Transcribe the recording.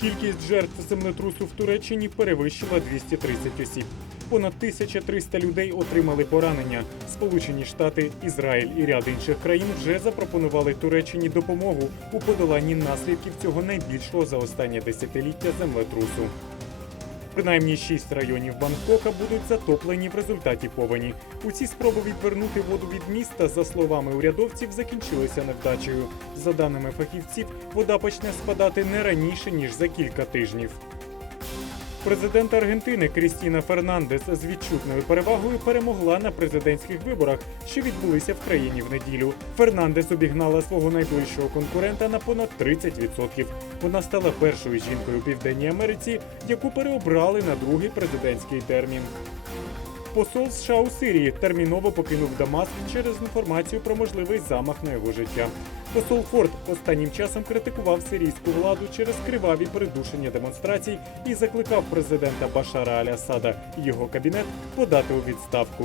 Кількість жертв землетрусу в Туреччині перевищила 230 осіб. Понад 1300 людей отримали поранення. Сполучені Штати, Ізраїль і ряд інших країн вже запропонували Туреччині допомогу у подоланні наслідків цього найбільшого за останнє десятиліття землетрусу. Принаймні шість районів Бангкока будуть затоплені в результаті повені. Усі спроби відвернути воду від міста, за словами урядовців, закінчилися невдачею. За даними фахівців, вода почне спадати не раніше ніж за кілька тижнів. Президент Аргентини Крістіна Фернандес з відчутною перевагою перемогла на президентських виборах, що відбулися в країні в неділю. Фернандес обігнала свого найближчого конкурента на понад 30%. Вона стала першою жінкою у Південній Америці, яку переобрали на другий президентський термін. Посол США у Сирії терміново покинув Дамаск через інформацію про можливий замах на його життя. Посол Форд останнім часом критикував сирійську владу через криваві придушення демонстрацій і закликав президента Башара Аль-Асада і його кабінет подати у відставку.